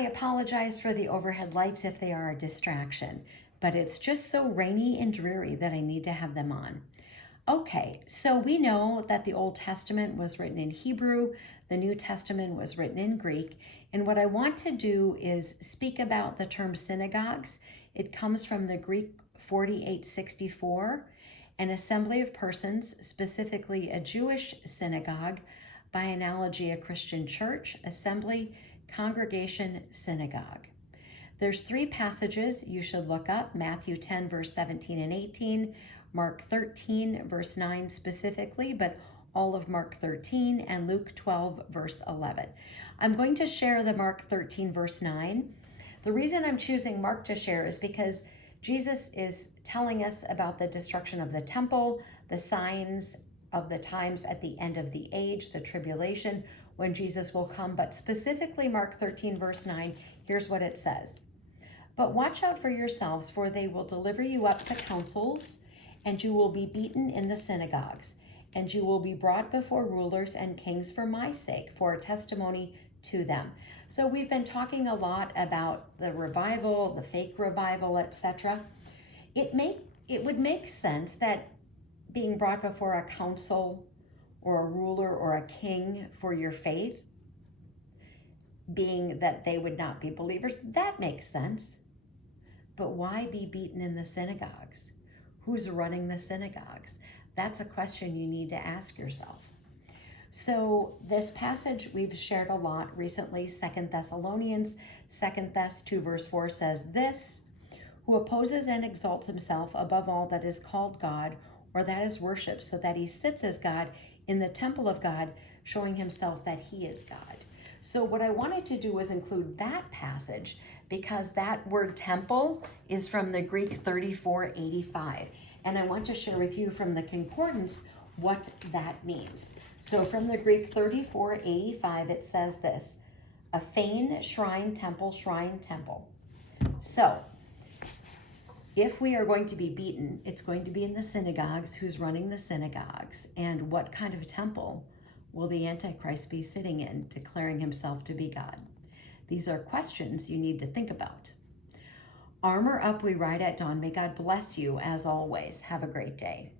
I apologize for the overhead lights if they are a distraction, but it's just so rainy and dreary that I need to have them on. Okay, so we know that the Old Testament was written in Hebrew, the New Testament was written in Greek, and what I want to do is speak about the term synagogues. It comes from the Greek 4864, an assembly of persons, specifically a Jewish synagogue, by analogy a Christian church, assembly, congregation, synagogue. There's 3 passages you should look up: Matthew 10, verse 17 and 18, Mark 13, verse 9 specifically, but all of Mark 13, and Luke 12, verse 11. I'm going to share the Mark 13, verse 9. The reason I'm choosing Mark to share is because Jesus is telling us about the destruction of the temple, the signs of the times at the end of the age, the tribulation, when Jesus will come. But specifically Mark 13, verse 9, here's what it says. But watch out for yourselves, for they will deliver you up to councils, and you will be beaten in the synagogues, and you will be brought before rulers and kings for my sake, for a testimony to them. So we've been talking a lot about the revival, the fake revival, etc. It would make sense that being brought before a council or a ruler or a king for your faith, being that they would not be believers, that makes sense. But why be beaten in the synagogues? Who's running the synagogues? That's a question you need to ask yourself. So this passage we've shared a lot recently, 2 Thessalonians, 2 Thess 2 verse 4 says this: who opposes and exalts himself above all that is called God or that is worshipped, so that he sits as God in the temple of God, showing himself that he is God. So what I wanted to do was include that passage because that word temple is from the Greek 3485. And I want to share with you from the concordance what that means. So from the Greek 3485, it says this: a fane, shrine, temple, shrine, temple. So if we are going to be beaten, it's going to be in the synagogues. Who's running the synagogues? And what kind of temple will the Antichrist be sitting in, declaring himself to be God? These are questions you need to think about. Armor up, we ride at dawn. May God bless you as always. Have a great day.